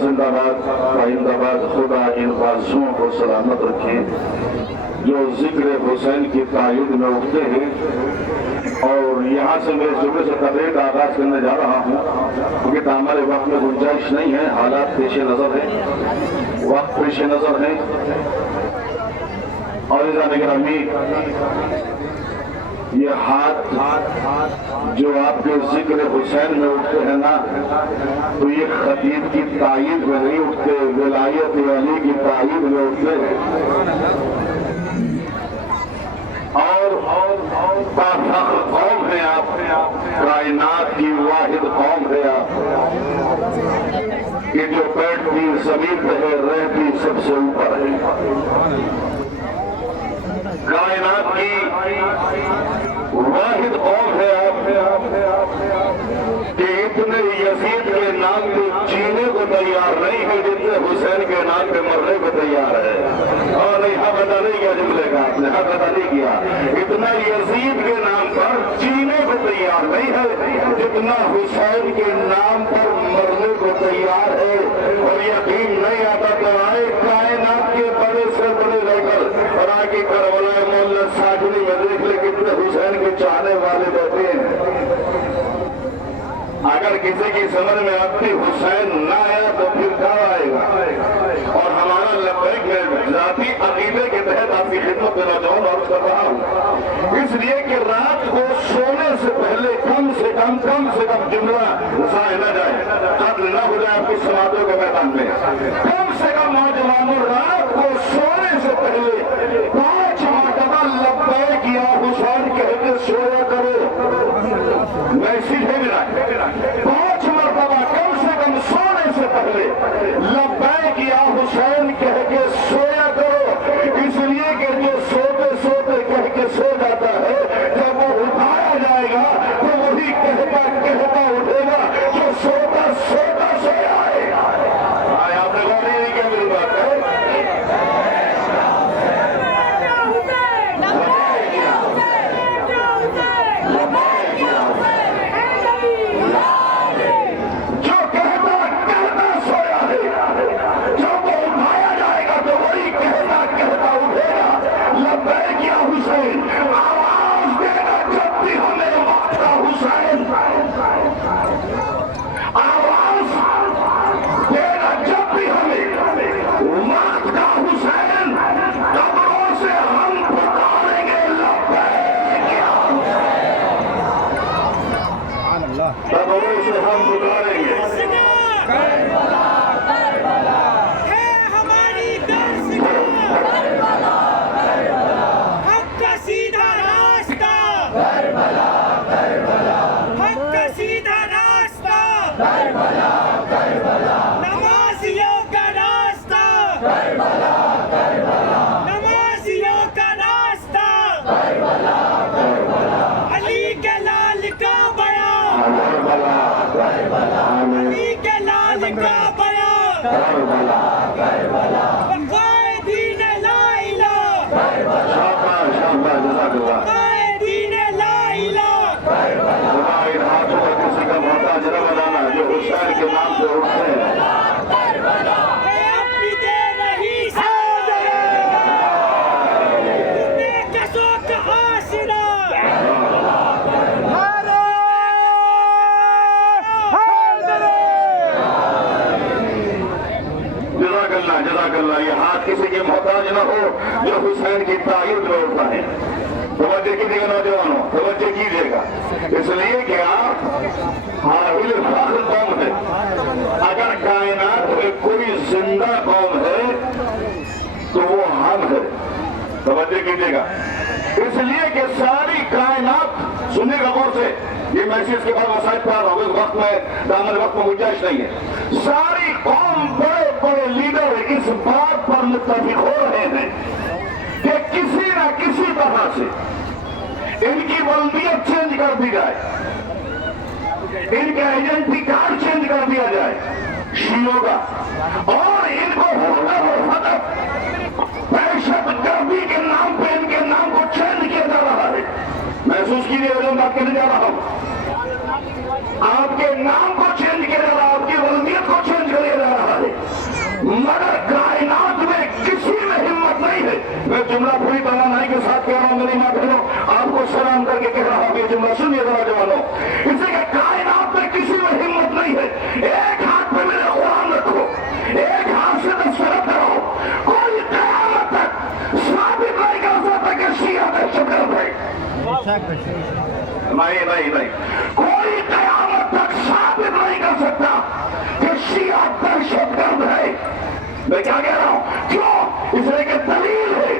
زندہ باد آئندہ باد، خدا ان بازوؤں کو سلامت رکھے جو ذکر حسین کی تائید میں اٹھتے ہیں۔ اور یہاں سے میں صبح سے تقریر کا آغاز کرنے جا رہا ہوں کیونکہ تعمیل وقت میں گنجائش نہیں ہے، حالات پیش نظر ہیں، وقت پیش نظر ہے۔ اور عزیزان گرامی، یہ ہاتھ جو آپ کے ذکر حسین میں اٹھتے ہیں نا، تو یہ خطیب کی تائید میں نہیں اٹھتے، ولایت علی کی تائید میں اٹھتے ہیں۔ اور فخر قوم ہے آپ، کائنات کی واحد قوم ہے آپ، کہ جو بیٹھتی زمین پہ ہے، رہتی سب سے اوپر ہے۔ کائنات کی واحد قوم ہے آپ، کہ اتنے یزید کے نام پہ جینے کو تیار نہیں ہے جتنے حسین کے نام پہ مرنے کو تیار ہے۔ اور نہیں، حق ادا نہیں کیا جملے کا، آپ نے حق ادا نہیں کیا۔ اتنا یزید کے نام پر جینے کو تیار نہیں ہے جتنا حسین کے نام پر مرنے کو تیار ہے۔ اور یقین نہیں آتا تو آئے کائنات کے بڑے سے بڑے لے کر اور آگے کربلا مولا ساجنی میں دیکھ لے کتنے حسین کے چاہنے والے بیٹھے ہیں۔ اگر کسی کی سمجھ میں آتی حسین نہ آیا تو پھر کہاں آئے گا؟ اور ہمارا لبیک ہے ذاتی عقیدے کے تحت آپ کی خدمت میں نوجوان اور کر رہا ہوں، اس لیے کہ رات کو سونے سے پہلے کم سے کم جملہ ضائع نہ جائے، قتل نہ ہو جائے آپ کی سماعتوں کے میدان میں۔ کم سے کم نوجوانوں رات کو سونے سے پہلے 5 مرتبہ لبیک یا حسین کہہ کے سویا کرو۔ میسیج ہے میرا، 5 مرتبہ کم سے کم سونے سے پہلے لبیک یا حسین کہہ کے سویا کرو، اس لیے کہ جو سوتے سوتے کہہ کے سو جاتا ہے جب وہ اٹھایا جائے گا تو وہی کہتا اٹھے گا جو سوتا سویا ہے۔ آپ نے غور نہیں کیا میری بات ہے؟ یہ ہاتھ کسی کے محتاج نہ ہو جو حسین کی تائید میں اٹھا ہے۔ توجہ کیجیے گا نوجوانوں، توجہ کیجیے گا، اس لیے کہ آپ حامل فخر قوم ہے۔ اگر کائنات میں کوئی زندہ قوم ہے تو وہ ہم ہے۔ توجہ کیجیے گا، اس لیے کہ ساری کائنات، سننے کا غور سے، یہ میسیج کے بعد وسائل پڑھ رہا ہوں، اس وقت میں دامن وقت میں گنجائش نہیں ہے، ساری قوم بڑے بڑے لیڈر اس بات پر متفق ہو رہے ہیں کہ کسی نہ کسی طرح سے ان کی ولدیت چینج کر دی جائے، ان کا ایڈنٹی کارڈ چینج کر دیا جائے شیعوں کا، اور ان کو حرکت و فتح دہشت گردی کے نام پہ ان کے نام کو چینج کیا جا رہا ہے۔ محسوس کیجیے جو بات کرنے جا رہا ہوں، آپ کے نام کو چینج کیا جا رہا ہے، آپ کی ولدیت کو چینج کر دیا جا رہا ہے۔ मगर कायनात में किसी में हिम्मत नहीं है। मैं जुमला पूरी तवानाई के साथ कह रहा हूँ मेरी माँ बहनों, आपको सलाम करके कह रहा हूँ, ये जुमला सुनिए जरा जवानों। इसे कि कायनात में किसी में हिम्मत नहीं है। एक हाथ पे मेरे कुरान रखो, एक हाथ से दस्तखत करो, कोई कयामत तक साबित नहीं कर सकता कि शिया दहशतगर्द है। नहीं, कोई कयामत तक साबित नहीं कर सकता कि शिया दहशतगर्द है। मैं क्या कह रहा हूं? क्यों? इसलिए कि दलील है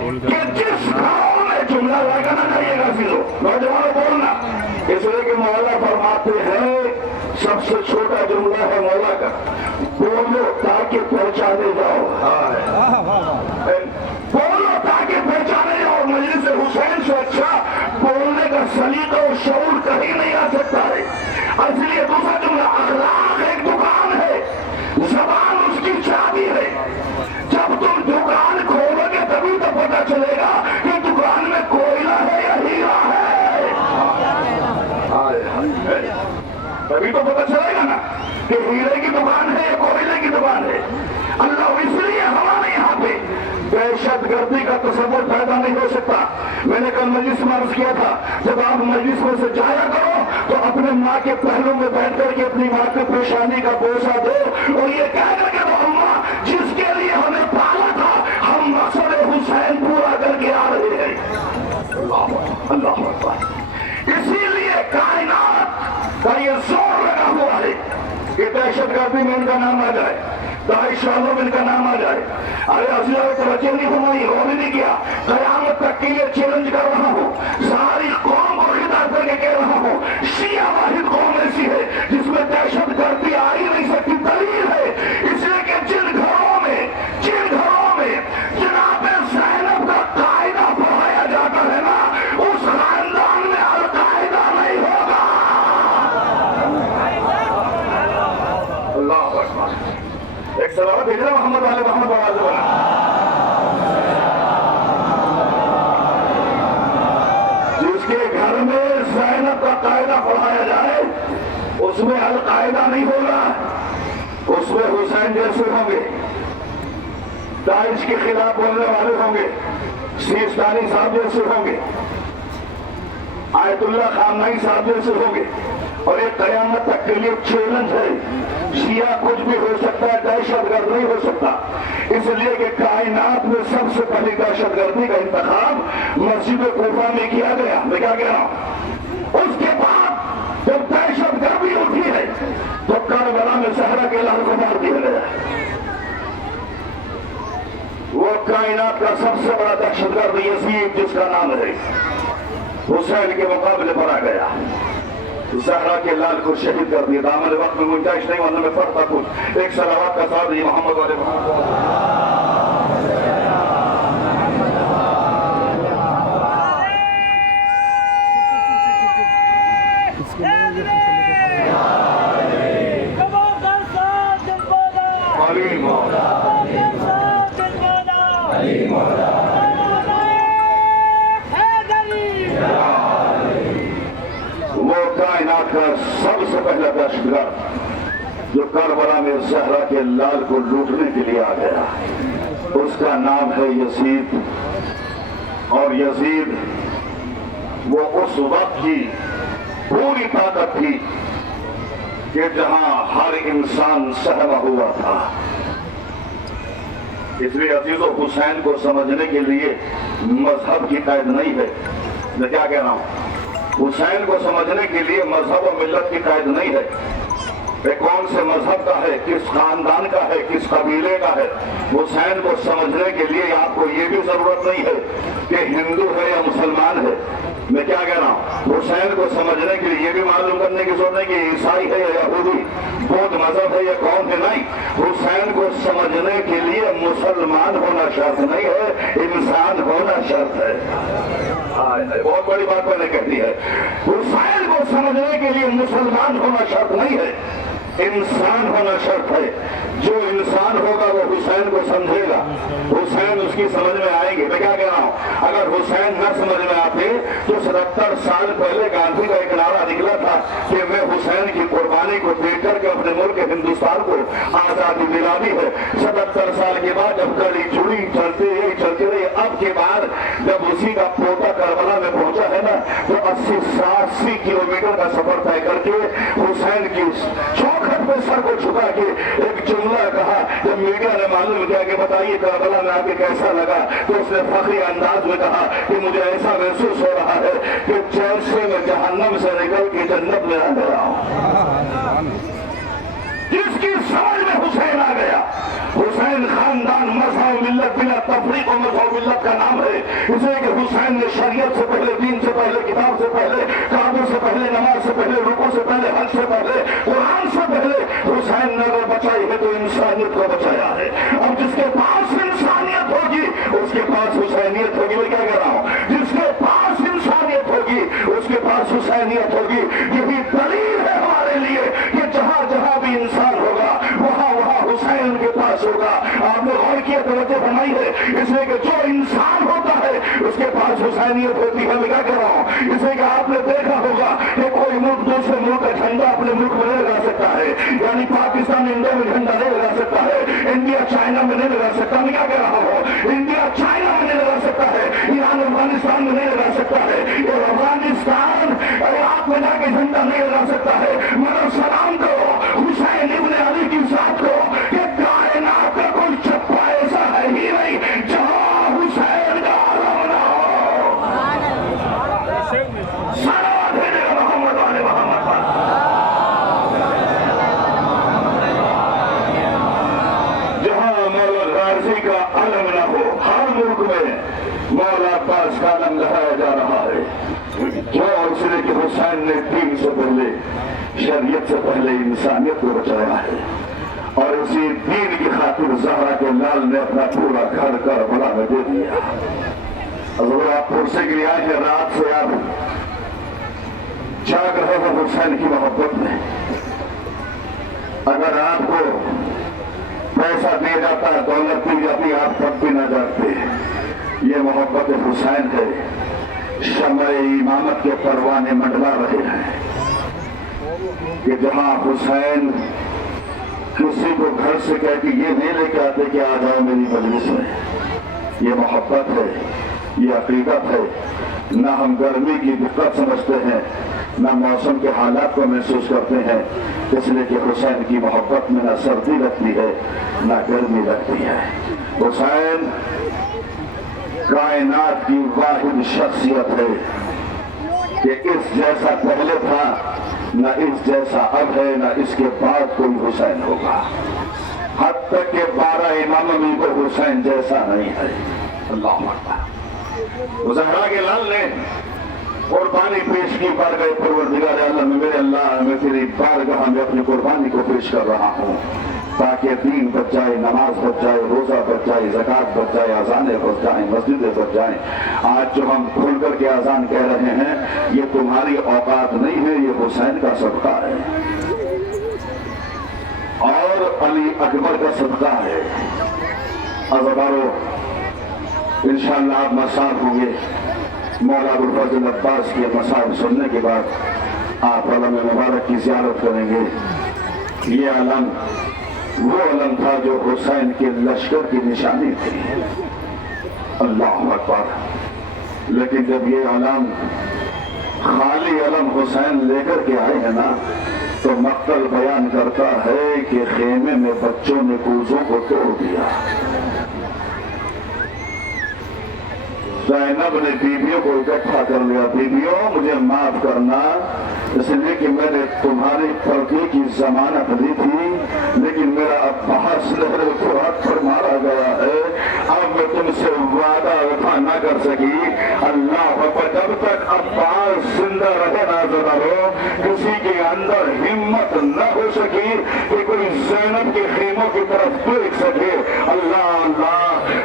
कि जिस घरों में जुमला लगाना जाइएगा सीधो नौजवानों बोलना, इसलिए कि मौला फरमाते हैं सबसे छोटा जुमला है मौला का, बोलो ताकि पहचाने जाओ, बोलो ताकि पहचाने जाओ। मजलिस हुसैन से अच्छा बोलने का सलीका और शऊर कहीं नहीं आ सकता है। इसलिए दूसरा जुमला, अखलाक एक दुकान है, ज़बान उसकी चाबी है। जब तुम दुकान खोलोगे तभी तो पता चलेगा कि दुकान में कोयला है या हीरा है। तभी तो पता चलेगा ना कि हीरे की दुकान है या कोयले की दुकान है। अल्लाह, इसलिए हमारे यहाँ पे दहशतगर्दी का तस्वुर पैदा नहीं हो सकता। मैंने कल मजलिस में अर्ज किया था, जब आप मजलिस में से जाया करो तो अपने माँ के पहलू में बैठ करके अपनी माँ की पेशानी का बोसा दो और ये कह करके दो, अम्मा जिसके लिए हमें पाला था हम मकसद हुसैन पूरा करके आ रहे हैं। अल्लाह अकबर। इसीलिए कायनात का ये जोर लगा हुआ है कि दहशतगर्दी में इनका नाम आ जाए, दाइश वालों में इनका नाम आ जाए। अरे अजीज़ों ने तवज्जो नहीं घुमाई, गौर नहीं किया। कयामत तक के लिए चैलेंज कर रहा हूँ, सारी कौम को हिदायत करके कह रहा हूँ, शिया वाहिद कौम ऐसी है जिसमें दहशतगर्दी आ ही नहीं सकती। दलील है इसलिए कि जिन घरों में जनाब ज़ैनब का कायदा पढ़ाया जाता है ना, उस खानदान में अल-कायदा नहीं होगा। अल्लाह अकबर। एक सलावत भेजना मोहम्मद वाले मोहम्मद आवाज़ बना। जिसके घर में ज़ैनब का कायदा पढ़ाया जाए उसमें अल-कायदा नहीं होगा, उसमें हुसैन जैसे होंगे, दाइश के खिलाफ बोलने वाले होंगे, सीस्तानी साहब जैसे होंगे, आयतुल्लाह खामनई साहब जैसे होंगे। और एक कयामत तक के लिए चैलेंज है, शिया कुछ भी हो सकता है, दहशतगर्द नहीं हो सकता। इसलिए कि कायनात में सबसे पहली दहशतगर्दी का इंतखाब मस्जिद कूफा में किया गया। मैं क्या कह रहा हूं? उसके बाद जब दहशतगर्दी उठी है तो करबला में ज़हरा के लाल को मार दिया गया। वो कायनात का सबसे बड़ा दहशतगर्द यजीद जिसका नाम है, हुसैन के मुकाबले पर आ गया, ज़हरा के लाल को शहीद कर दिया। दामन वक्त में गुंजाइश नहीं, वरना में पढ़ता कुछ। एक सलावत का साथ ये मोहम्मद वाले का सबसे पहला दहशतगर्द जो करबला में ज़हरा के लाल को लूटने के लिए आ गया, उसका नाम है यजीद। और यजीद वो उस वक्त की पूरी ताकत थी कि जहां हर इंसान सहमा हुआ था। इसलिए अजीजों, हुसैन को समझने के लिए मजहब की कैद नहीं है। मैं क्या कह रहा हूं? हुसैन को समझने के लिए मजहब और मिल्लत की कैद नहीं है। वे कौन से मजहब का है, किस खानदान का है, किस कबीले का है, हुसैन को समझने के लिए आपको ये भी जरूरत नहीं है कि हिंदू है या मुसलमान है। मैं क्या कह रहा हूँ? हुसैन को समझने के लिए ये भी मालूम करने की जरूरत नहीं कि ईसाई है या यहूदी, बौद्ध मजहब है या कौन है, नहीं। हुसैन को समझने के लिए मुसलमान होना शर्त नहीं है, इंसान होना शर्त है। बहुत बड़ी बात मैंने कह दी है। हुसैन को समझने के लिए मुसलमान होना शर्त नहीं है, इंसान होना शर्त है। जो इंसान होगा वो हुसैन को समझेगा, हुसैन उसकी समझ में आएंगे। मैं क्या कह रहा हूँ, अगर हुसैन न समझ में आते तो 77 साल पहले गांधी का एक नारा निकला था कि मैं हुसैन की कुर्बानी को देख करके अपने मुल्क हिंदुस्तान को आजादी दिला दी है। 77 साल के बाद जब कड़ी जुड़ी चलती रही, अब के बाद जब उसी का पोता करबला में पहुंचा है ना, तो 80 किलोमीटर का सफर तय करके हुसैन की चौखट पे सर को झुका के एक जुमला कहा। जब मीडिया ने मालूम किया कि बताइए करबला में आके कैसा लगा, तो उसने फखरी अंदाज में कहा कि मुझे ऐसा महसूस हो रहा है कि जैसे मैं जहन्नम से निकल के जन्नत में आ गया हूं। जिसकी समझ में हुसैन आ गया, हुसैन खानदान मज़हब मिल्लत बिला तफरीक और मज़हब मिल्लत का नाम है, इसलिए कि हुसैन ने शरीयत से पहले, दीन से पहले, किताब से पहले, काबे से पहले, नमाज से पहले, रुकू से पहले, हज से पहले, कुरान से पहले हुसैन ने अगर बचाई है तो इंसानियत को बचाया है। अब जिसके पास इंसानियत होगी उसके पास हुसैनियत होगी। मैं क्या कह रहा हूँ, जिसके पास इंसानियत होगी उसके पास हुसैनियत होगी। यही दलील है हमारे लिए कि जहां जहां भी इंसान होगा वहां वहां हुसैन के पास होगा। आपने गौर किया, तवज्जो फरमाई है, इसलिए कि जो इंसान होता है उसके पास हुसैनियत होती है। मैं क्या कह रहा हूँ, इसलिए कि आपने देखा होगा कि कोई मुल्क दूसरे मुल्क का झंडा अपने मुल्क में नहीं लगा सकता है, यानी पाकिस्तान इंडिया में झंडा नहीं लगा सकता है, इंडिया चाइना में नहीं लगा सकता। मैं क्या कह रहा हूँ, इंडिया चाइना में नहीं लगा सकता है, ईरान अफगानिस्तान में नहीं लगा सकता है, अफगानिस्तान इराक में जाके झंडा नहीं लगा सकता है। मगर सलाम करो हुसैन इब्ने अली की जात को कि कायनात का कोई चप्पा ऐसा है ही नहीं जहां हुसैन का आलम ना हो। सलावत भेजेगा मोहम्मद वाले मोहम्मद पर। जहां मौला गाजी का आलम ना हो, हर मुल्क में मौला अब्बास का आलम लहराया जा रहा है। क्यों? इसलिए कि हुसैन ने दीन से पहले, शरीयत से पहले इंसानियत को बचाया है, और इसी दीन की खातिर ज़हरा के लाल ने अपना पूरा घर करबला में दे दिया। अगर आप पुरसे के लिए आए हैं, रात से आप जाग रहे हो हुसैन की मोहब्बत में। अगर आपको पैसा दिया जाता है, दौलत दी जाती, आप तब भी न जागते। ये मोहब्बत हुसैन है। शम्ए इमामत के परवाने मंडला रहे हैं कि जहां हुसैन किसी को घर से कह के ये नहीं लेके आते कि आ जाओ मेरी मजलिस में। ये मोहब्बत है, ये हकीकत है। न हम गर्मी की दिक्कत समझते हैं, न मौसम के हालात को महसूस करते हैं, इसलिए कि हुसैन की मोहब्बत में न सर्दी लगती है न गर्मी लगती है। हुसैन कायनात की वाहिद शख्सियत है कि इस जैसा पहले था, न इस जैसा अब है, न इसके बाद कोई हुसैन होगा। हद तक के 12 इमाम में को हुसैन जैसा नहीं है। अल्लाह अकबर। ज़हरा के लाल ने कुर्बानी पेश की, पर गए परवरदिगार आलम में, मेरे अल्लाह मैं तेरी बारगाह में अपनी कुर्बानी को पेश कर रहा हूँ ताकि दीन बच जाए, नमाज बच जाए, रोजा बच जाए, ज़कात बच जाए, अजानें बच जाए, मस्जिदें बच जाए। आज जो हम खुल करके अजान कह रहे हैं, ये तुम्हारी औकात नहीं है, ये हुसैन का सदका है और अली अकबर का सदका है। अज़बारो इंशाअल्लाह आप मसाब होंगे, मौला अबुल फजल अब्बास के मसाब सुनने के बाद आप अलम मुबारक की ज़ियारत करेंगे। ये अलम वो अलम था जो हुसैन के लश्कर की निशानी थी। अल्लाह अकबर। लेकिन जब ये अलम खाली अलम हुसैन लेकर के आए हैं ना, तो मक्तल बयान करता है कि खेमे में बच्चों ने कूजों को तोड़ दिया। ज़ैनब ने बीवियों को इकट्ठा कर लिया, बीवियों मुझे माफ करना, इसलिए कि मैंने तुम्हारी पर्दे की जमानत ली थी, लेकिन मेरा अब्बास लहरे को हाथ पर मारा गया है, अब मैं तुमसे वादा वफा न कर सकी। अल्लाह पर जब तक अब्बास जिंदा रहे ना ज़रो, किसी के अंदर हिम्मत न हो सकी कि कोई ज़ैनब के खेमों की तरफ देख सके। अल्लाह अल्लाह,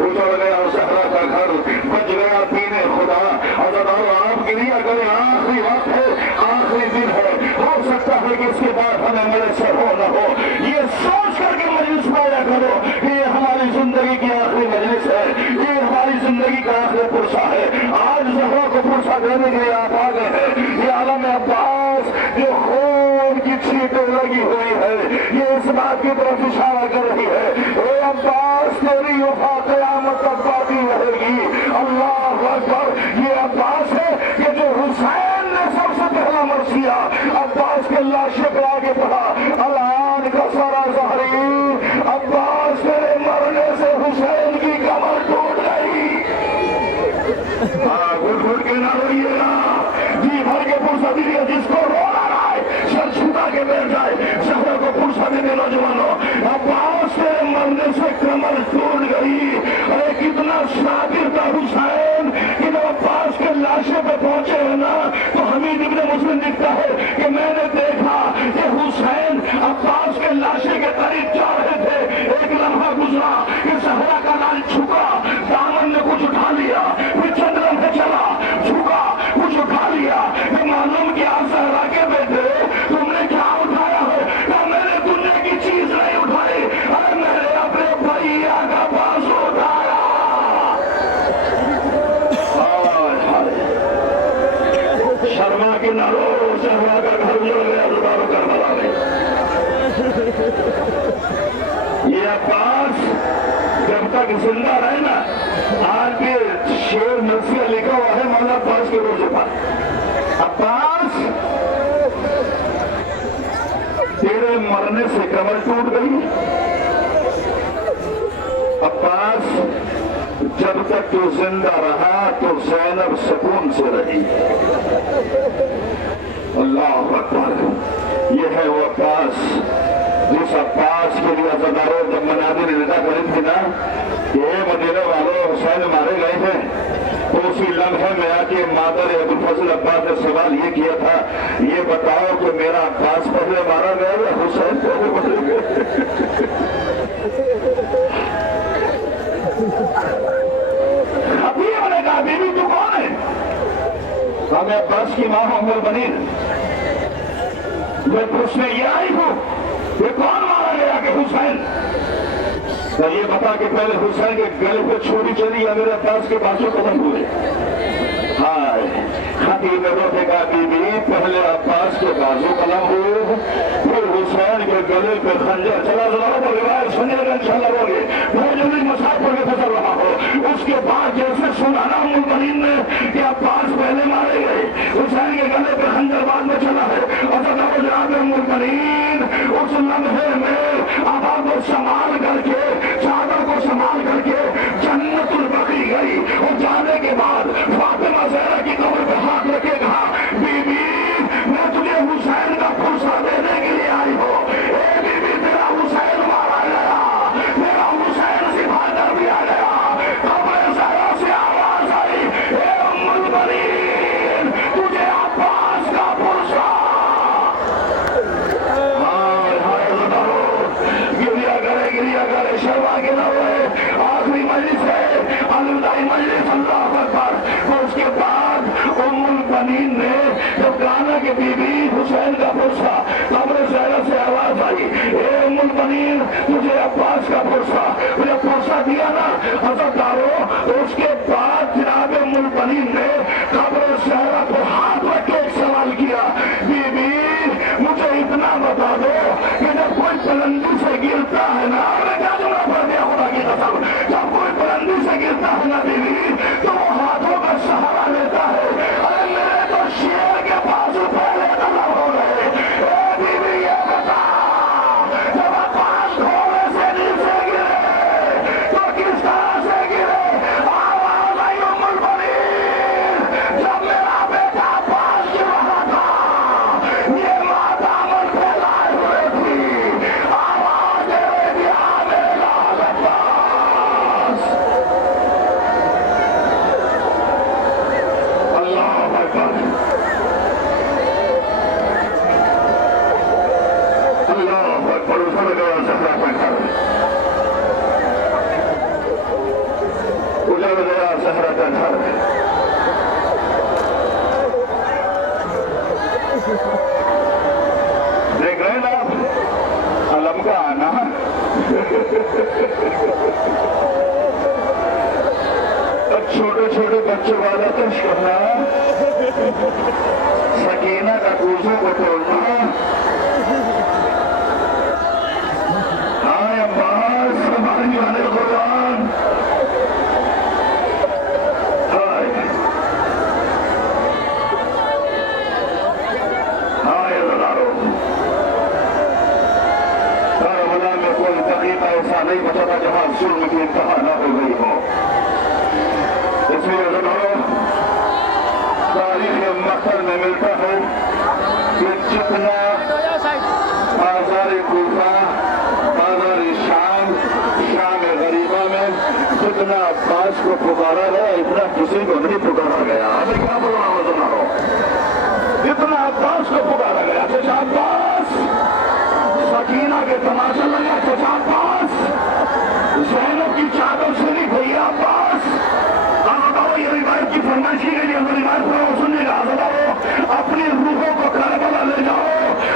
उजड़ गया ज़हरा का घर, बच गया दीने खुदा। अगर आपके लिए अगर आखिरी वक्त है, आखिरी दिन है, हो सकता है कि इसके बाद हमें मेरे से हो न हो, ये सोच करके मजलिस में जिंदगी की आखिरी मजलिस है, ये हमारी जिंदगी का आखिरी पुरसा है। आज ज़हरा को पुरसा देने के लिए आप आ गए हैं। ये आलम अब्बास जो खून की छींटें लगी हुई है, ये इस बात की तरफ इशारा कर रही है, ए अब्बास तेरी वफा क़यामत तक बाकी रहेगी। अल्लाह अकबर। ये अब्बास है कि जो हुसैन ने सबसे पहला मर्सिया अब्बास के लाशे पर आगे बढ़ा। अलान का सारा ज़हरी अब्बास तेरे मरने से हुसैन की कमर टूट गई। घुट घुट के ना रोइएगा, जी भर के पुरसा दीजिए। जिसको रोना रहा है सर छुटा के बैठ जाए। ज़हरा को पुरसा देने नौजवानों, अब्बास तेरे मरने से कमर टूट गई। अरे कितना शातिर था हुसैन कि जब अब्बास के लाशे पे पहुंचे हैं ना, तो हमीद इब्ने मुस्लिम लिखता है कि मैंने देखा कि हुसैन अब्बास के लाशे के करीब जा रहे थे। एक लम्हा गुजरा कि ज़हरा का लाल झुका, दामन ने कुछ उठा लिया, फिर चंद्रम पे चला, झुका, कुछ उठा लिया। ये मालूम कि आप ज़हरा के बेटे तुमने क्या उठाया है? क्या मैंने दुनिया की चीज नहीं उठाई? अरे मैंने अपने भैया का बाजू उठाया। शर्मा के नारो ज़हरा का घर उजड़ गया दोबारा करबला में। ये अब्बास जब तक जिंदा रहे ना, आज के शेर नक्सिया लिखा हुआ है मौला अब्बास के रोजे पर। अब्बास तेरे मरने से कमर टूट गई। अब्बास जब तक तू जिंदा रहा तो ज़ैनब सुकून से रही। अल्लाह अकबर। ये है वो अब्बास जिस अब्बास के लिए अज़ादारों जब मनादी ने निदा करी थी ना, ये मदीने वालों हुसैन मारे गए थे, तो उसी लम्हे में आके मादर अबुल फजल अब्बास ने सवाल ये किया था, ये बताओ कि मेरा अब्बास पहले मारा गया या हुसैन पहले मारे गए? खबीर ने कहा बीबी तू कौन है? मैं अब्बास की मां उम्मुल बनीन। मैं पूछने ये आई हूं ये कौन मारा गया कि हुसैन? तो ये बता कि पहले हुसैन के गले पे छुरी चली या मेरे अब्बास के बाजू कदम हुए? हाय खतीब ने रोते का बीबी पहले अब्बास के बाजू कदम हुए, फिर हुसैन के गले पे खंजर चला। जरा तो रिवायत सुनिएगा इंशाल्लाह बोले मौजूद मुसाफिर के फजल रहा हो। उसके बाद जैसे सुना ना उम्मुल बनीन ने कि अब्बास पहले मारे गए, हुसैन के गले पे खंजर बाद में चला है, और जनाब उम्मुल बनीन उस लम्हे में आबा को संभाल करके, चादर को संभाल करके जन्नतुल बकी गई। और जाने के बाद फातिमा ज़हरा की कब्र पे हाथ रखे कहा बीबी मैं तुझे हुसैन का पुरसा देने के लिए आई हो। ए बीबी तेरा हुसैन मारा गया, तेरा हुसैन सिफा कर दिया गया। कब्र ज़हरा से आवाज आई ए उम्मुल बनीन तुझे अब्बास का पुरसा। गिरिया करे शर्मा के नवे आखिरी मजलिस है, अलविदाई मजलिस। अल्लाह अकबर। तो उसके बाद उम्मुल बनीन ने जब गाना के बीबी हुसैन का पुरसा, कब्र ज़हरा से आवाज आई ए उम्मुल बनीन तुझे अब्बास का पुरसा। मुझे पुरसा दिया ना हज़रतारो। तो उसके बाद जनाब उम्मुल बनीन ने कब्र ज़हरा को हाथ रख के सवाल किया बीबी मुझे इतना बता दो कि जब कोई बुलंदी से गिरता है ना, क्या जुमला पढ़ दिया खुदा की कसम, जब कोई बुलंदी से गिरता है ना बीवी तो वो हाथों का सहारा लेता है। अरे मेरे तो शेर के बाजू पहले कदम हो गए। ए बीवी ये बता जब अब्बास घोड़े से नीचे गिरे तो किस तरह से गिरे? आवाज आई उम्मुल बनीन जब मेरा बेटा अब्बास गिर रहा था ये माता मन फैलाए हुए थी, आवाज दे दिया मेरे लाल अब्बास। अल्लाह अकबर। अल्लाह अकबर। उधर गया ज़हरा का घर, उधर गया ज़हरा का घर। देख रहे हैं ना अलम का आना। छोटे छोटे बच्चों वाला कश करना, सकीना का कूजों को तोड़ना, हाय अब्बास हमारी वाले कुरान, हाय हाय लड़ारो, करबला में कोई दकीका ऐसा नहीं बचा था जहां जुल्म की इंतहा न हो गई हो। इसलिए लड़ारो तारीख मक्तर में मिलता है कि जितना बाजार कूफा, बाजार शाम, शाम गरीबा में जितना अब्बास को पुकारा गया इतना किसी को नहीं पुकारा गया। अभी क्या बोल रहा हूँ सुनाओ, इतना अब्बास को पुकारा गया। चाचा अब्बास, सकीना के तमाशा लगा। चाचा अब्बास, ज़ैनब की चादर से नहीं भैया अब्बास। ये रिवायत की फरमाइश की गई है, रिवायत को सुनिएगा। अपनी रूहों को करबला ले जाओ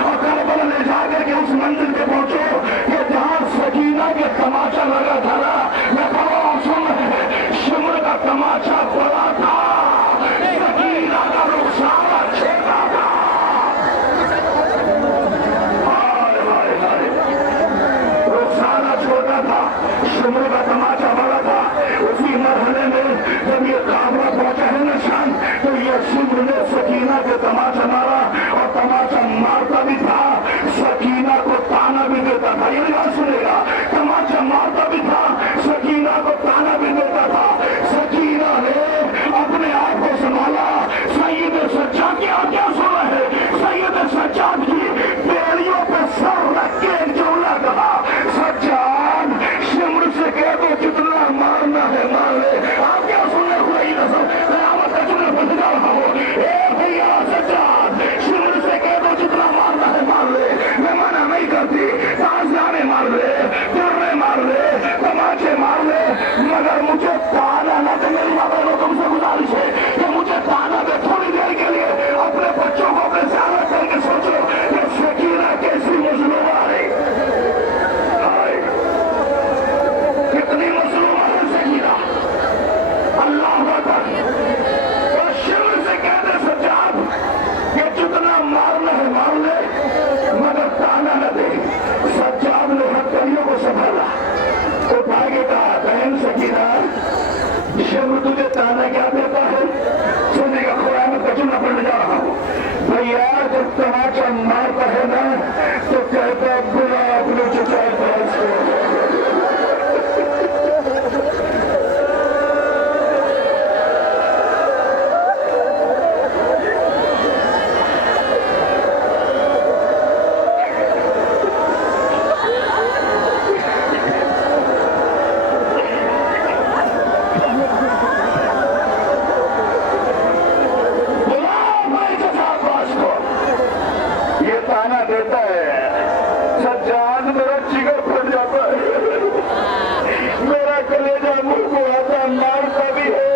और करबला ले जाकर के उस मंदिर पे पहुंचो कि जहां सकीना के तमाशा लगा था ना। मैं पढ़ा सुन, शिमर का तमाशा बड़ा था, सकीना का रुखसारा छोटा था। हाय हाय हाय, रुखसारा छोटा था, शिमर का तमाशा बड़ा था। उसी मरहले में जब ये काबरा पहुंचा है ना शाम, तो ये शिमर ने सकीना के तमाशा मारा और तमाशा मारता भी था, सकीना को ताना भी देता था। ये बात सुनेगा, तमाशा मारता भी था, सकीना को ताना भी देता था। सकीना ने अपने आप को संभाला। सैयद सज्जाद की आज्ञा सुन रहे, सैयद सज्जाद की बेड़ियों पे सर रख के जुमला कहा, सज्जाद शिमर से कह दो जितना मारना है मार ले। आप क्या सुनने हुए ही नजर कयामत का जुमला बन जा रहा हो। ए भैया सज्जाद, शिमर से कह दो जितना मारना है मार ले, मैं मना नहीं करती। ताज़ियाने मार ले, दुर्रे मार ले, तमाचे मार ले, मगर मुझे ताना न दे। मेरी माँ बहनों तुमसे गुजारिश है कि मुझे ताना दे थोड़ी देर के लिए। अपने बच्चों को अपने ज़्यादा करके सोचो कि सकीना कैसी मजलूमा है। हाय कितनी मजलूमा है सकीना। अल्लाह अकबर। और शिमर से कहते सज्जाद कि जितना मारना है मार ले, मगर ताना न दे। सज्जाद ने हथकड़ियों को संभाला, उठा के कहा, बहन सकीना, शिमर तुझे ताना क्या देता है? सुनने का खुरान का जुमला पढ़ने जा रहा हूँ। भैया जब तमाचा मारता है ना तो कहता बुला अपने चचा अब्बास को। देता है सज्जाद, मेरा जिगर फट जाता है, मेरा कलेजा मुंह को आता, मारता भी है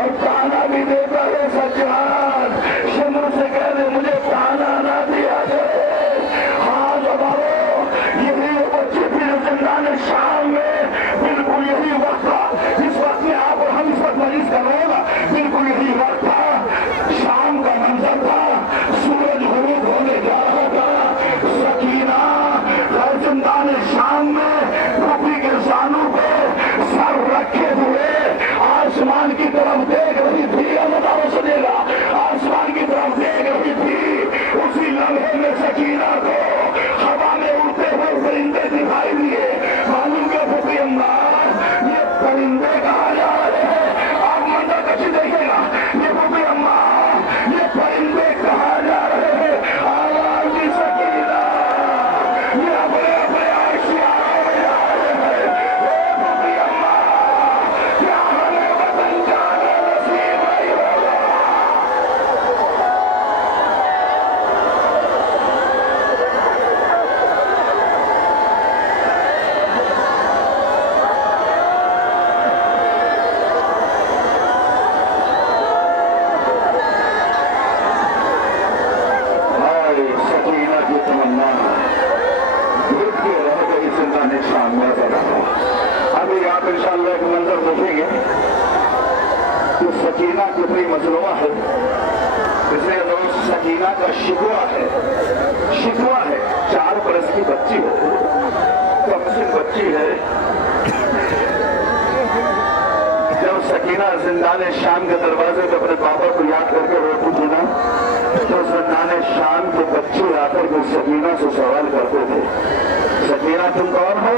और ताना भी देता है। सज्जाद शिमर से कह दे मुझे ताना ना दिया जाए। हाँ जवाबो, यही वो बच्चे फिर जिंदान शाम में बिल्कुल यही वक्त था। इस वक्त में आप और हम इस वक्त मरीज कर रहे हैं, बिल्कुल यही वक्त था। शाम का मंजर था, सूरज गुरूब होने जा रहा था। सकीना जिंदान शाम में पृथ्वी के सानू पे सर रखे हुए आसमान की तरफ देख रही थी। अल्लाह सुनेगा, आसमान की तरफ देख रही थी। उसी लम्हे में सकीना को हवा में उड़ते हुए परिंदे दिखाई दिए। मालूम के फुफी अम्मा, ये परिंदे कहाँ जा रहे हैं? आप मंदिर कच्ची देखेगा, ये फुफी अम्मा, ये परिंदे कहाँ जा रहे हैं? आवाज की सकीना, ये अपने अपने आशियाने में जा रहे हैं। ये फुफी अम्मा, क्या हमें वतन जाने नसीब नहीं होगा? सकीना की तमन्ना देख के रह गई जिंदा शाम में। अभी आप इंशाअल्लाह एक मंजर देखेंगे कि सकीना कितनी मजलूमा है। इसलिए दोस्त सकीना का शिकवा है 4 बरस की बच्ची है, कम से बच्ची है। जब सकीना जिंदान शाम के दरवाजे पे अपने पापा को याद करके रोती थी ना, तो जिंदान शाम के बच्चे आकर के सकीना से सवाल करते थे, सकीना तुम कौन हो?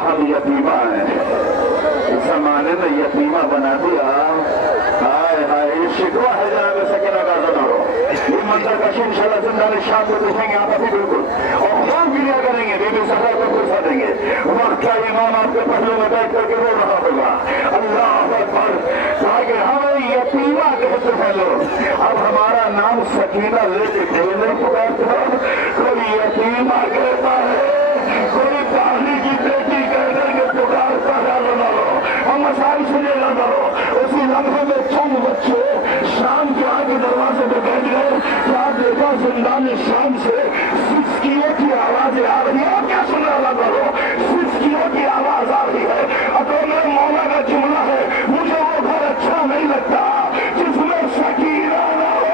हम यतीमा है। इस जमाने में यतीमा बना दिया। हाय हाय, ये शिकवा है जनाब सकीना का ज़नारो। ये मंजर का इंशाअल्लाह जिंदान शाम को देखेंगे आप अभी बिल्कुल, और खूब गिरिया करेंगे, बेबी सफर को गुस्सा देंगे। वक्त का इमाम आपके पहलू में बैठ करके रो रहा होगा, अल्लाह अकबर, ताकि हमें यतीमा कहते हैं लोग। अब हमारा नाम सकीना लेके कोई नहीं पुकारता, कोई यतीमा कहता है, कोई पानी की बेटी कह करके पुकारता है। हम मसाई सुने लगा उसी लम्हे में चंद बच्चे शाम के आगे दरवाजे पे बैठ गए। क्या देखा? जिंदान शाम से सिसकियों की आवाजें आ रही है। क्या सुन रहा करो? सिसकियों की आवाज आ रही है। अगर मेरे मौला का जुमला है, मुझे वो घर अच्छा नहीं लगता जिसमें सकीना ना हो।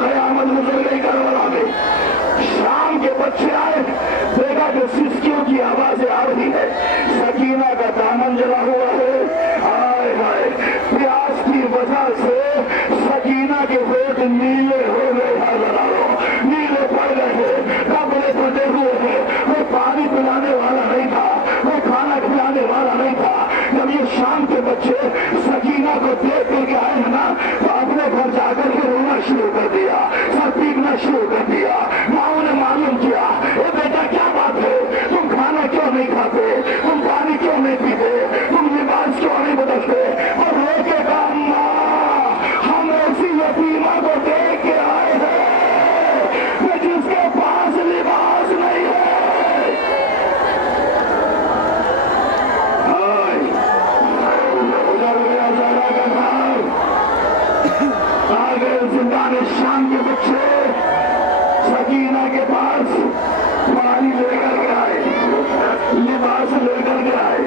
कयामत गुजर गई करबला में, शाम के बच्चे आए, देखा कि सिसकियों की आवाजें आ रही है, सकीना का दामन जला हुआ है। हाय हाय, प्यास की वजह से सकीना के होठ नीले हो गए, नीले पड़ गए, कपड़े फटे हुए हैं। वो पानी पिलाने वाला नहीं था, वो खाना खिलाने वाला नहीं था। जब ये शाम के बच्चे सकीना को देख करके आए हैं ना, तो अपने घर जाकर के रोना शुरू कर दिया, सर पीटना शुरू कर दिया। माओ ने मालूम किया, ए बेटा क्या बात है, तुम खाना क्यों नहीं खाते, तुम पानी क्यों नहीं पीते, तुम लिबास क्यों नहीं बदलते? और रोके का अम्मा, हम ऐसी यतीमा को देख के आए हैं जिसके पास लिबास नहीं है। आगे जिंदान शाम के बच्चे सकीना के पास पानी लेकर के आए, लिबास लेकर के आए।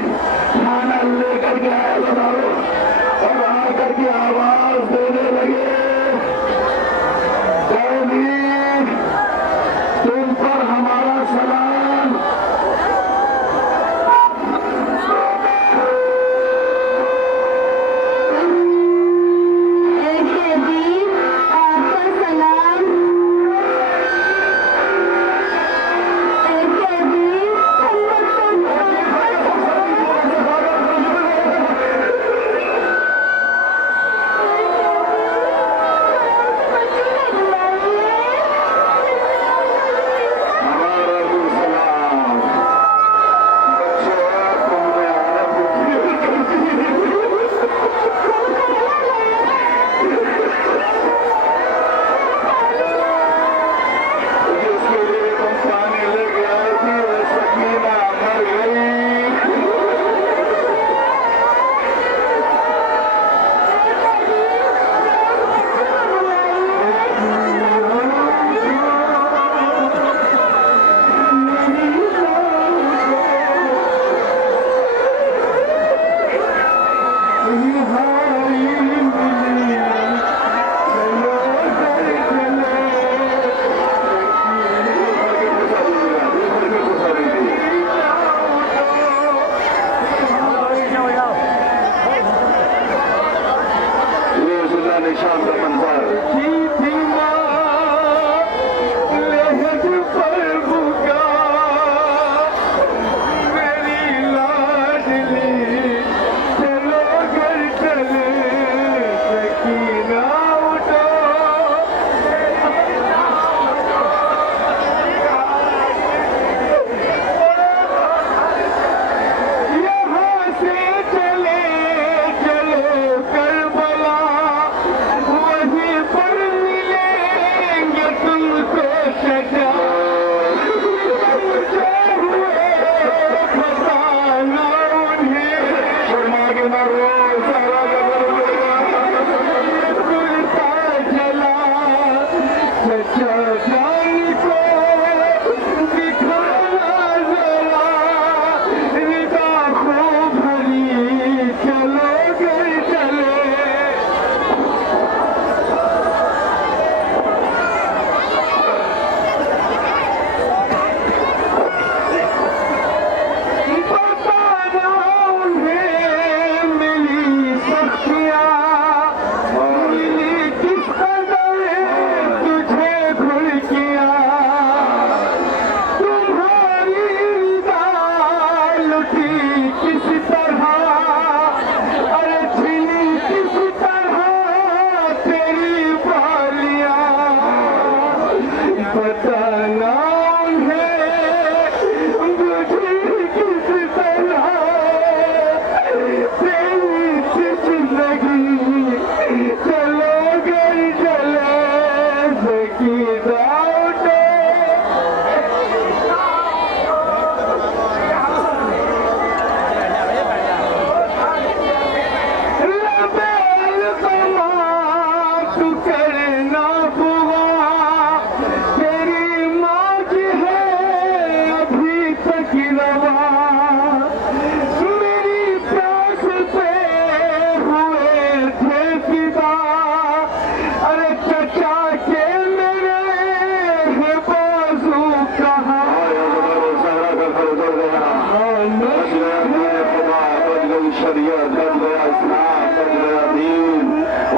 शरीयत, बच गया इस्लाम, बच गया दीन,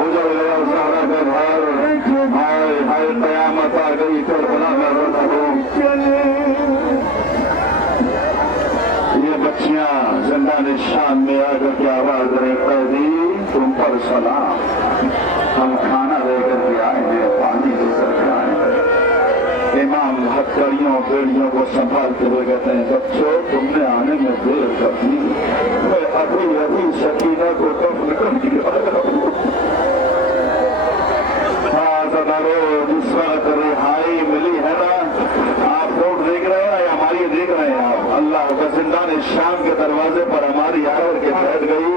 उजड़ गया ज़हरा का घर। हाय हाय क़यामत आ गई, करबला में रोना हो। ये बच्चियां जिंदान शाम में आकर के आवाज रहे, कैदी तुम पर सलाम, हम खाना लेकर के आए हैं, पानी लेकर के आए हैं। इमाम हथकड़ियों बेड़ियों को संभालते हुए कहते हैं, बच्चों तुमने आने में देर कर दी, मैं अभी अभी सकीना को दफन कर दिया। जिस वक्त रिहाई मिली है ना, आप रोड देख रहे हैं या हमारी देख रहे हैं आप, अल्लाह का जिंदान शाम के दरवाजे पर हमारी आकर के बैठ गई,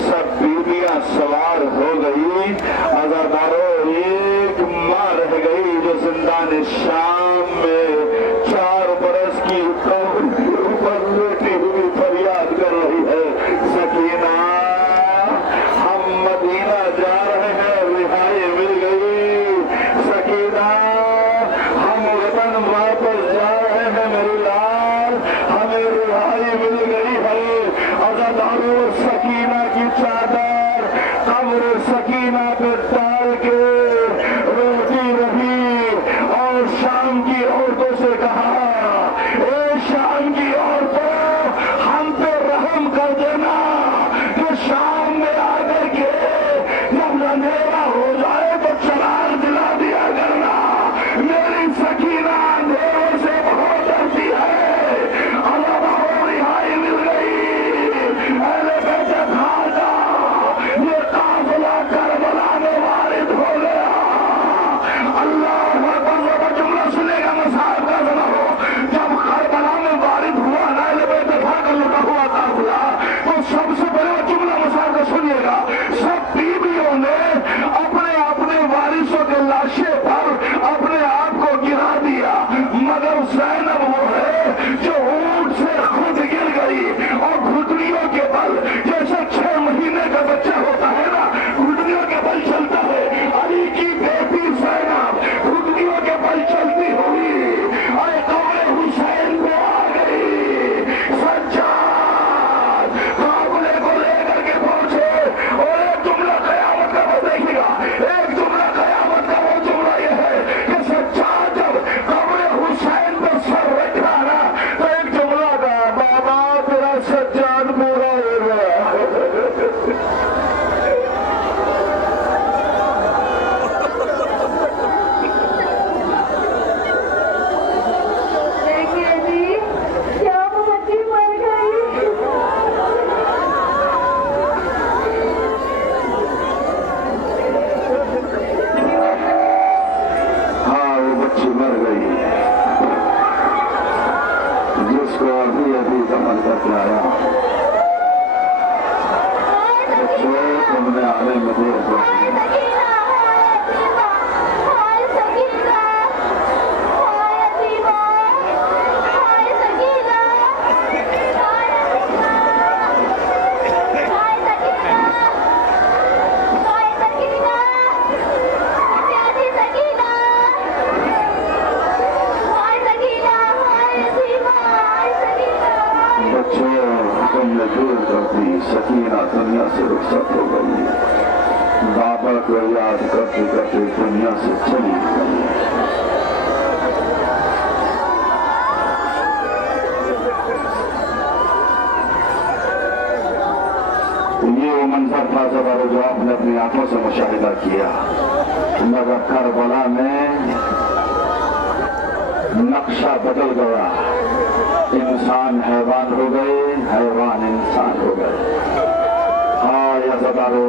सब बीबियां सवार हो गई, आजादारों एक माँ रह गई जो जिंदान शाम में 4 बरस की कब्र के ऊपर लेटी हुई फरियाद कर रही है, सकीना हम मदीना जा रहे हैं, रिहाई मिल गई, सकीना हम वतन वापस जा रहे हैं, मेरी लाल हमें रिहाई मिल गई है। आजादारों सकीना की चादर कब्र सकीना पे डाल के रोती रही और शाम की औरतों से कहा, ए शाम की औरतों हम पे रहम कर देना कि शाम में आकर के जब अंधेरा हो जाए तो चराग दिला दिया करना। मेरी सकीना अंधेरे से बहुत डरती है। अल्लाह रिहाई मिल गई। अरे बेटे खाजा ये काफिला करबला में वारिद हो गया। अल्लाह का जुमला सुनेगा मसाहब का जमा हो, जब करबला में वारिद हुआ ना बेटे भाग लुटा हुआ काफिला, तो सबसे पहले जुमला मसाहब का सुनिएगा, सब बीवियों ने अपने अपने वारिसों के लाशे पर अपने आप को गिरा दिया, मगर ज़ैनब वो है जो ऊंट से खुद गिर गई और घुटनियों के बल, जैसे 6 महीने का बच्चा होता है ना, घुटनियों के बल चलता है, अली की बेटी ज़ैनब घुटनियों के बल चलती हुई अरे कब्र हुसैन पे आ गई। सज्जाद काबुले को लेकर के पहुंचे और एक जुमला कयामत का वो देखिएगा, एक जुमला कयामत का वो जुमला ये है कि सज्जाद जब कब्र हुसैन पर सर रखा ना, तो एक जुमला का, बाबा तेरा सज्जाद पूरा हो गया। देखिए जी, क्या वो बच्ची मर गई? हाँ वो बच्ची मर गई जिसको अभी अभी दफन करके आया। बच्चों तुमने आने में देर कर दी। बच्चों तुमने दूर कर दी, सकीना दुनिया से रुखसत हो गई, बाबा को याद करते करते दुनिया से चली गई। ये वो मंजर था जो आपने अपनी आंखों से मुशाहिदा किया, मगर करबला में नक्शा बदल गया, इंसान हैवान हो गए, हैवान इंसान हो गए। हाँ यज़दारो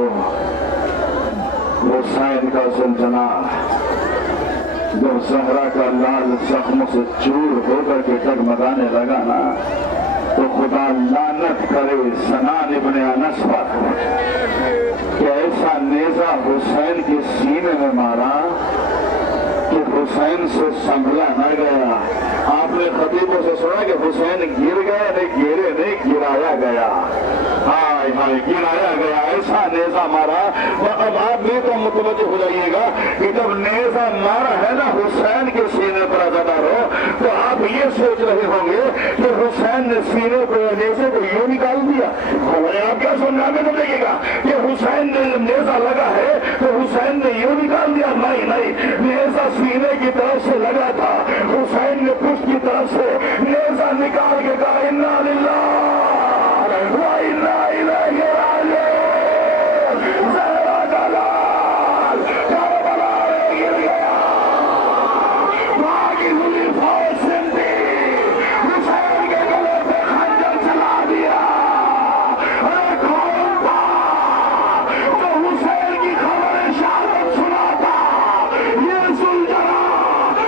हुसैन का सुलझना जब ज़हरा का लाल जख्मों से चूर होकर के डगमगाने लगा ना, तो खुदा लानत करे सनान इब्ने अनस पर कि ऐसा नेजा हुसैन के सीने में मारा कि हुसैन से संभला न गया। आपने खतीबों से सुना कि हुसैन गिर गए, नहीं गिरे नहीं, गिराया गया। हाय हाय गिराया गया, ऐसा नेजा मारा। तो अब आप भी तो मुतवज्जो हो जाइएगा कि जब नेजा मारा है ना हुसैन के सीने पर अज़ादारो, तो आप ये सोच रहे होंगे कि हुसैन ने सीने को नेजे को यूं निकाल दिया, बोले आप क्या समझाने को देखेगा कि हुसैन ने नेजा लगा है तो हुसैन ने यूं निकाल दिया, नहीं नहीं, नेजा सीने की तरफ से लगा था, हुसैन ने पुष्ट की तरफ से नेजा निकाल के कहा इन्ना लिल्लाह व इन्ना इलैहि राजिऊन। ज़हरा जलाल करबला में गिर गया, भागी हुई फौज सिंधी हुसैन के गले पे खंजर चला दिया। अरे कौन था जो हुसैन की खबर शहादत सुनाता? ये सुलझना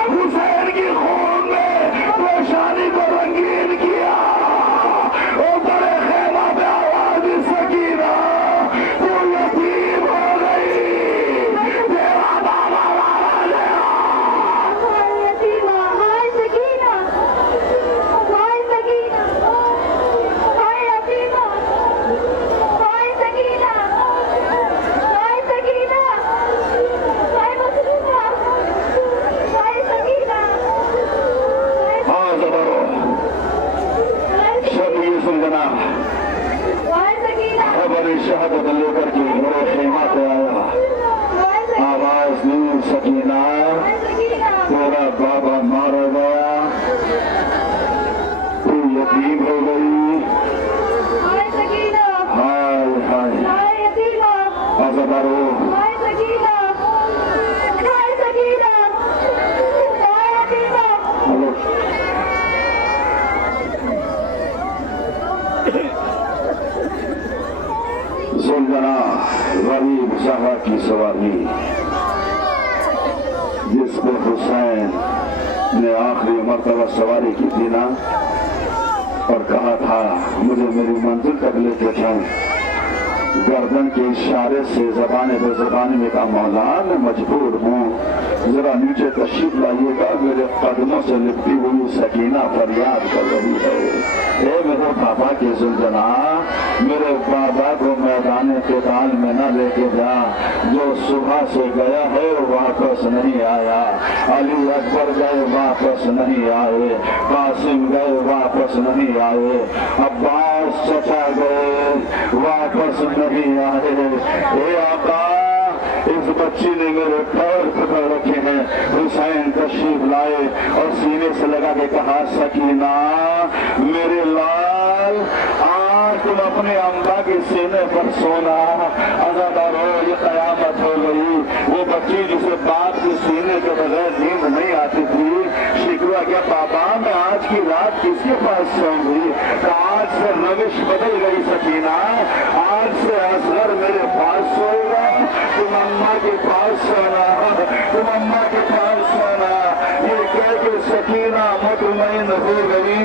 हुसैन की खून में पेशानी को रंगीन किया। ओ बड़े खेमा पे आवाज सकीना, तू यतीम हो गई, तेरा बाबा मारा गया। हाय यतीमा, हाय सकीना, हाय सकीना, हाय यतीमा, हाय सकीना, हाय सकीना, हाय मसरूफा, हाय सकीना, हाँ जबरो सब ये सुलझना हाय सकीना, खबर शहादत लेकर के मेरे खेमा पे आया। हाय सकीना, आवाज दी सकीना, हाय सकीना, तेरा बाबा मारा गया, तू यतीम हो गई। हाय सकीना, हाय हाय हाय यतीमा, अजबरो हाय सकीना, हाय सकीना, हाय यतीमा। हेलो सुलझना गरीब सहा की सवारी जिस पे हुसैन ने आखिरी मर्तबा सवारी की थी ना, और कहा था मुझे मेरी मंजिल तक लेके जाऊं, गर्दन के इशारे से जबाने पे जबाने में कहा मौला मैं मजबूर हूँ, जरा नीचे तशरीफ लाइएगा, मेरे कदमों से लिपटी हुई सकीना फरियाद कर रही है। ए मेरे पापा की सुलझना, मेरे बाबा को मैदान क़िताल में न लेके जा, जो सुबह से गया है वापस नहीं आया। अली अकबर गए वापस नहीं आए, कासिम गए वापस नहीं आए, अब्बास चचा गए वापस नहीं आए। ए आका, इस बच्ची ने मेरे पैर पकड़ रखे हैं। हुसैन तशरीफ लाए और सीने से लगा के कहा सकीना मेरे लाल, आज तुम अपने अम्बा के सीने पर सोना। अज़ादारो ये कयामत हो गई। वो बच्ची जिसे बाप के सीने के बगैर नींद नहीं आती थी, शिकवा क्या पापा मैं आज की रात किसके पास सोऊंगी? तो आज से रविश बदल गई सकीना, आज से असगर मेरे पास सोएगा, तुम अम्मा के पास सोना, तुम अम्मा के पास सोना। ये कह के सकीना मुतमईन हो गई।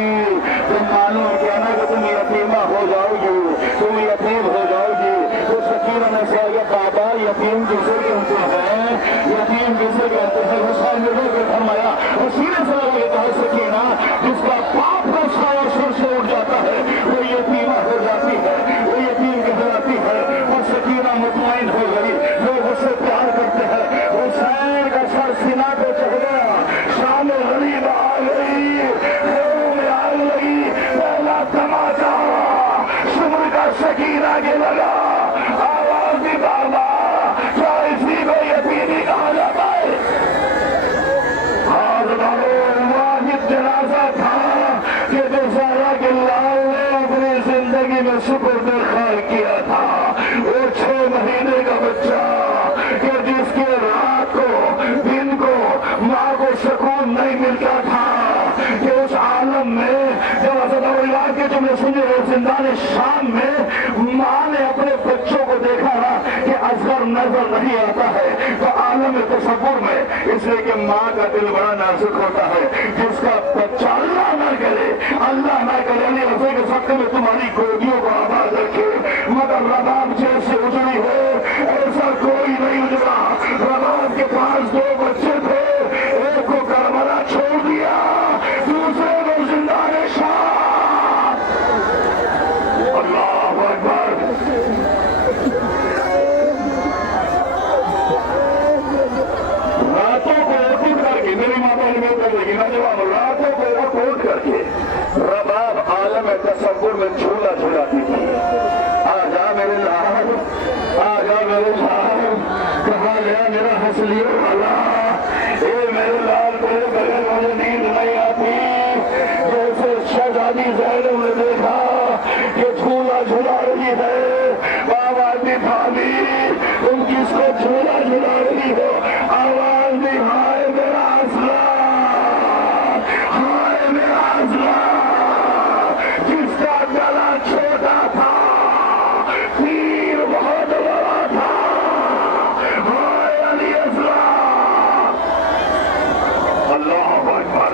तुम मालूम क्या ना कि तुम यतीमा हो जाओगी, तुम यतीम हो जाओगी। तो सकीना ने कहा बाबा यतीम किसे कहते हैं, यतीम किसे कहते हैं? हुसैन ने रोके फरमाया और सीने से लगे कहा सकीना जिसका बाप का साया सिर से उठ जाता है वो यतीमा हो जाती है, वो यतीम कहलाती है। और सकीना मुतमईन हो गई, लोग उससे प्यार करते हैं। हुसैन का सर सीना पे चढ़ गया, शाम गरीब आ गई, घरों में आग लगी, पहला तमाचा शुक्र का सकीना के लगा। आवाज दी बाबा क्या इसी को यतीमी कहा जाता है? वाहिद जनाजा था कि ज़हरा के लाल ने अपनी जिंदगी में सुपुर्द खार किया था। वो 6 महीने का बच्चा कि जिसके रात को दिन को माँ को सुकून नहीं मिलता था, कि उस आलम में जब अज़दौल्ला के तुमने सुने हो जिंदान शाम में माँ ने अपने बच्चों को देखा ना कि असगर नजर नहीं आता है, तो आलम तसव्वुर में, इसलिए कि माँ का दिल बड़ा नाजुक होता है। जिसका बच्चा अल्लाह ना करे, अल्लाह ना करे अली हज़े के सख्त में तुम्हारी गोदियों को आबाद रखे, मगर रबाब जैसे उजड़ी हो ऐसा कोई नहीं उजड़ा। रबाब के पास 2 बच्चे थे, एक को करबला छोड़ दिया, दूसरे को जिंदान शाम। अल्लाह अकबर। रातों को ओट करके, मेरी माता ने कर देगी ना जवाब, रातों को ओट करके रबाब आलम में तसव्वुर में झूला झूलाती थी। आजा मेरे लाल, आजा मेरे लाल, कहाँ गया मेरा हंसलियों वाला? ए मेरे लाल, तेरे बगैर मुझे नींद नहीं आती। जैसे शहजादी ज़ैनब ने देखा कि झूला झूला रही है, बाबा की भाभी तुम किसको झूला झूला रही हो? आवाज दी, हाय मेरा असला, हाय मेरा असला, जिसका गला छोटा था, तीर बहुत बड़ा था, हाय अली असला। अल्लाह अकबर।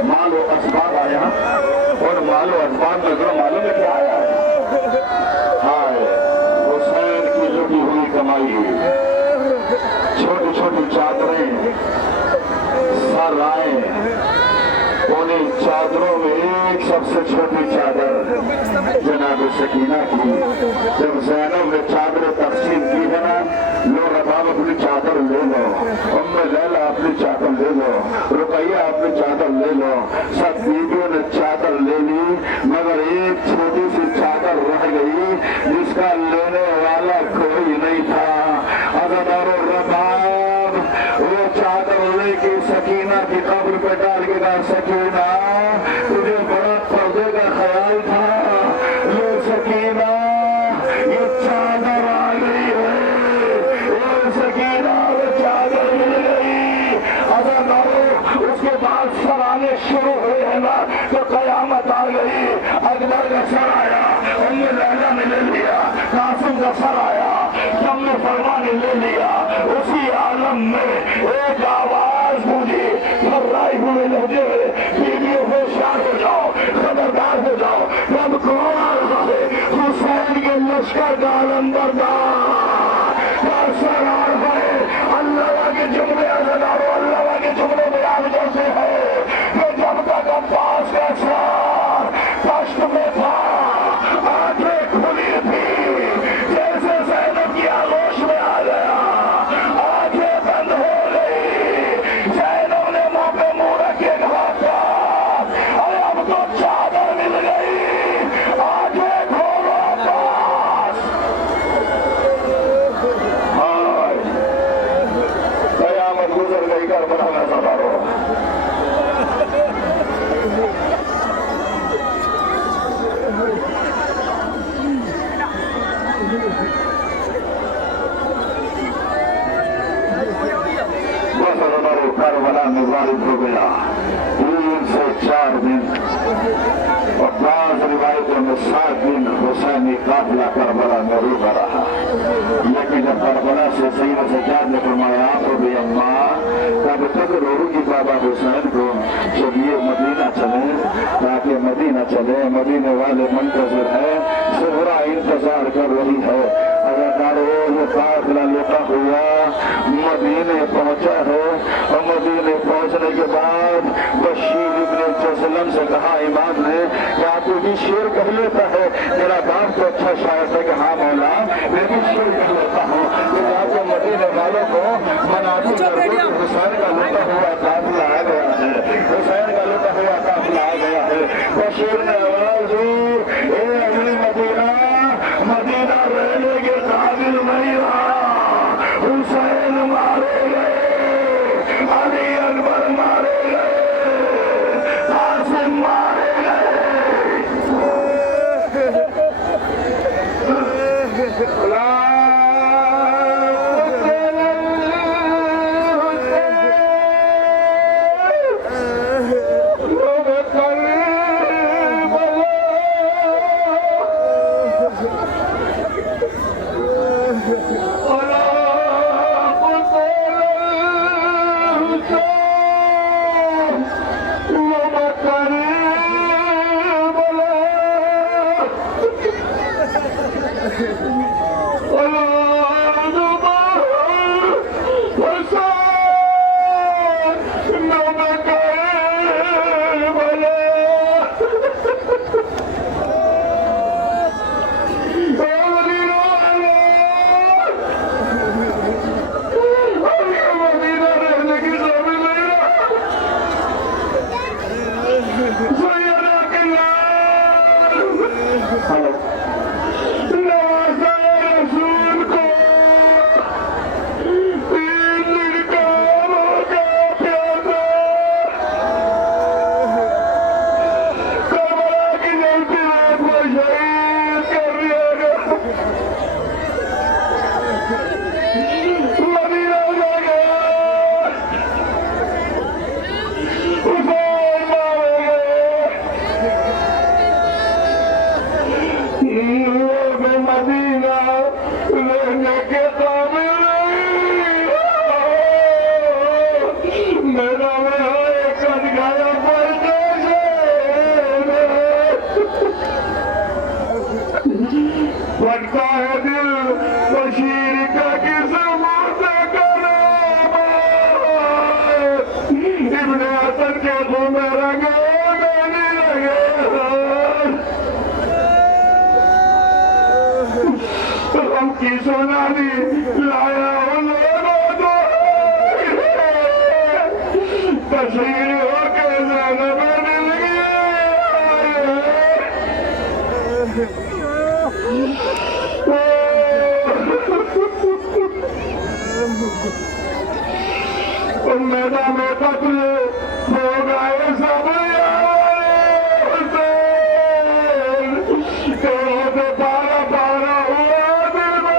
माल और असबाब आया और माल और असबाब में जो मालूम है क्या आया है? हाय हुसैन की लुटी हुई कमाई, छोटी छोटी चादरें, सराय, उन्हीं चादरों में एक सबसे छोटी चादर जनाब सकीना की। जब ज़ैनब ने चादरें तकसीम की है ना, लो रबाब अपनी चादर ले लो, उम्मे लैला अपनी चादर ले लो, रुकैया अपनी चादर ले लो, सब बीवियों ने चादर ले ली, मगर एक छोटी सी चादर रह गई जिसका लेने वाला कोई नहीं था। अज़दारो रबाब वो चादर लेके सकीना की कब्र पे डाल के कहा, सकीना तुझे बड़ा पर्दे का ख्याल था, लो सकीना ये चादर आ गई है, ये सकीना वो चादर मिल गई। अज़दारो उसके बाद सर आने शुरू हुए हैं ना, तो कयामत आ गई। अकबर का सर आया, उम्मे लैला ने ले लिया, कासिम का सर आया, जम्मे फरमा ने ले लिया। उसी आलम में एक आवाज गूंजी, फर्राई हुए लहजे में, बीवियों होशियार हो जाओ, खबरदार हो जाओ, रब कौन आ रहा है? हुसैन के लश्कर का अलंबरदार सर आ रहा है। अल्लाह के जुमले अज़दारो, अल्लाह के जुमले बयान करते हैं कि जब तक अब्बास का सर कष्ट में था, आंखें खुली थी, जैसे ज़ैनब की आगोश में आ गया, आंखें बंद हो गई। ज़ैनब ने मुंह पे मुंह रख के कहा, अरे अब तो चादर मिल गई, आंखें खोलो अब्बास। हाय कयामत गुजर गई, करबला में ज़दारो। करबला में वारिद हो गया 3 से 4 दिन और बाज़ रिवायतों में 7 दिन हुसैनी काफिला करबला में रुका रहा। लेकिन जब करबला से सैयद सज्जाद ने फरमाया, भी अम्मा कब तक रोगी बाबा हुसैन को, जब ये मदीना चले, ताकि मदीना चले, मदीने वाले मुंतज़िर है, ज़ुहरा इंतजार कर रही है। अगर वो काफिला लुटा हुआ मदीने पहुंचा है और मदीने पहुंचने के बाद बशीर इब्ने जसलम से कहा इमाम ने कि आप भी शेर कह लेता है, मेरा बाप तो अच्छा शायर है कि हाँ मौला मैं भी शेर कह लेता हूँ, लेकिन आपके मदीने वालों को मनाती करके हुसैन का लुटा हुआ काफिला आ गया है, हुसैन का लुटा हुआ काफिला आ गया है। बशीर ने आवाज दी, ए अहले मदीना, मदीना रहने के काबिल नहीं रहा, हुसैन मारे गए, अली अकबर मारे गए, कासिम मारे गए। लोग कर کی سونالی لایا ہوں لوگوں تو تشہیر ہو کے زینب مل گئی میدان میں قتل ہو گئے سب پارا پارا ہوا دل میں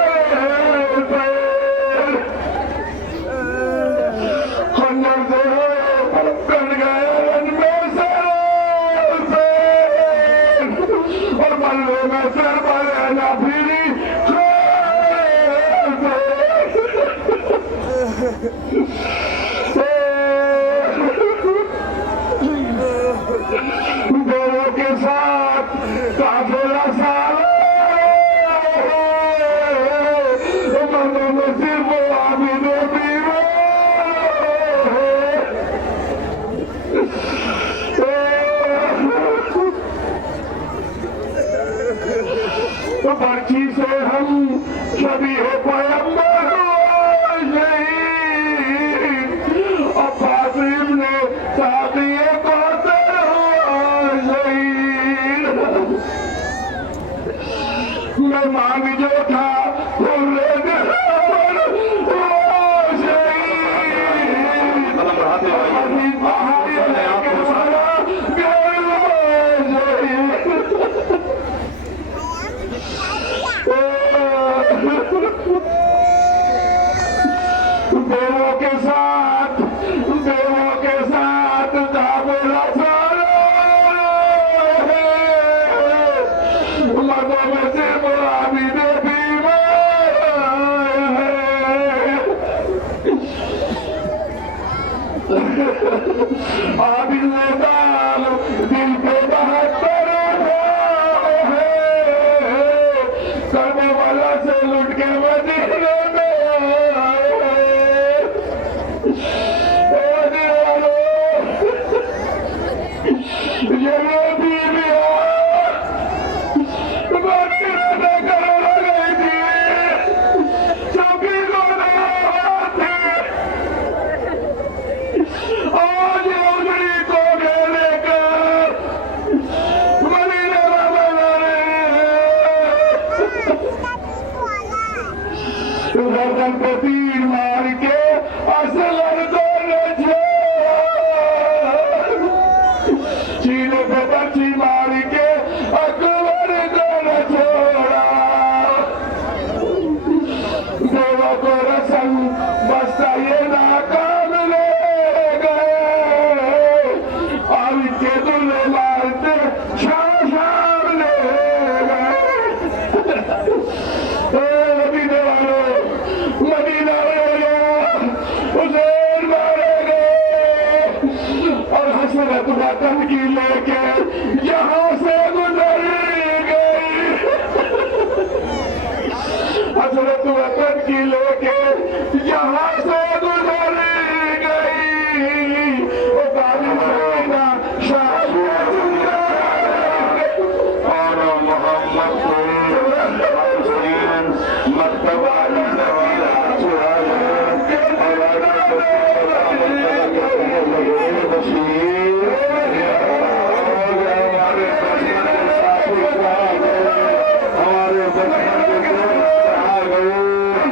خنجر سے کٹ گئے رن میں سر اور ملے میں سر پر نہ پھری دونوں کے ساتھ کافلا سال مردوں میں صرف عابد و بیوہ برچی سے ہم شبیہ پیغمبر عباس ابن سعدی قاتل شہید مہمان جو تھا دیووں کے ساتھ دابلا سارا مردوں میں صرف عابد بیوہ عابد نے دال دل پہ بہتر کرنے والا سے لٹ کے مدینے میں گردن پہ تیر مار کے اصغر دونوں چیلے پہ برچی مار کے اکبر دونوں چھوڑا دیوہ کو رسم بستہ یہ ناکام لے گئے عابد کے دلے مارتے شام لے گئے مدینہ حسین مارے گئے اور حسرت وطن کی لے کے یہاں سے گزر گئی حسرت وطن کی لے کے یہاں سے گزر گئی وہ داری سکینہ شاہ اور محمد حسین مرتبہ ہمارے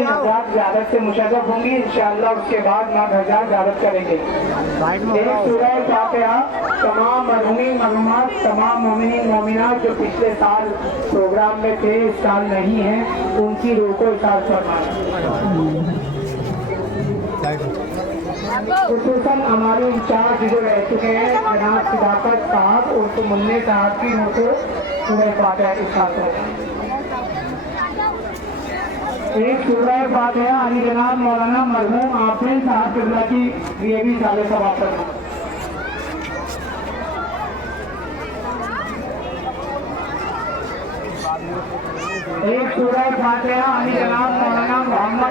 मरहूम हजरात ज़ियारत से मुशर्रफ होंगी इंशाअल्लाह। उसके बाद नात हजरात ज़ियारत करेंगे। एक सूरह फातिहा तमाम मरहूमीन मरहूमात, तमाम मोमिनीन मोमिनात जो पिछले साल प्रोग्राम में थे, इस साल नहीं हैं, उनकी रूह को इशार फरमाना। खुसूसन हमारे इंचार्ज जो रह चुके हैं जनाब सिदाकत साहब उर्फ मुन्ने साहब की रूह को सूरह फातिहा इशार फरमाना। एक सूरह फातिहा अली जनाब मौलाना मरहूम आफिल साहब किबला की लिए भी साले सवाब करना। एक सूरह फातिहा अली जनाब मौलाना मोहम्मद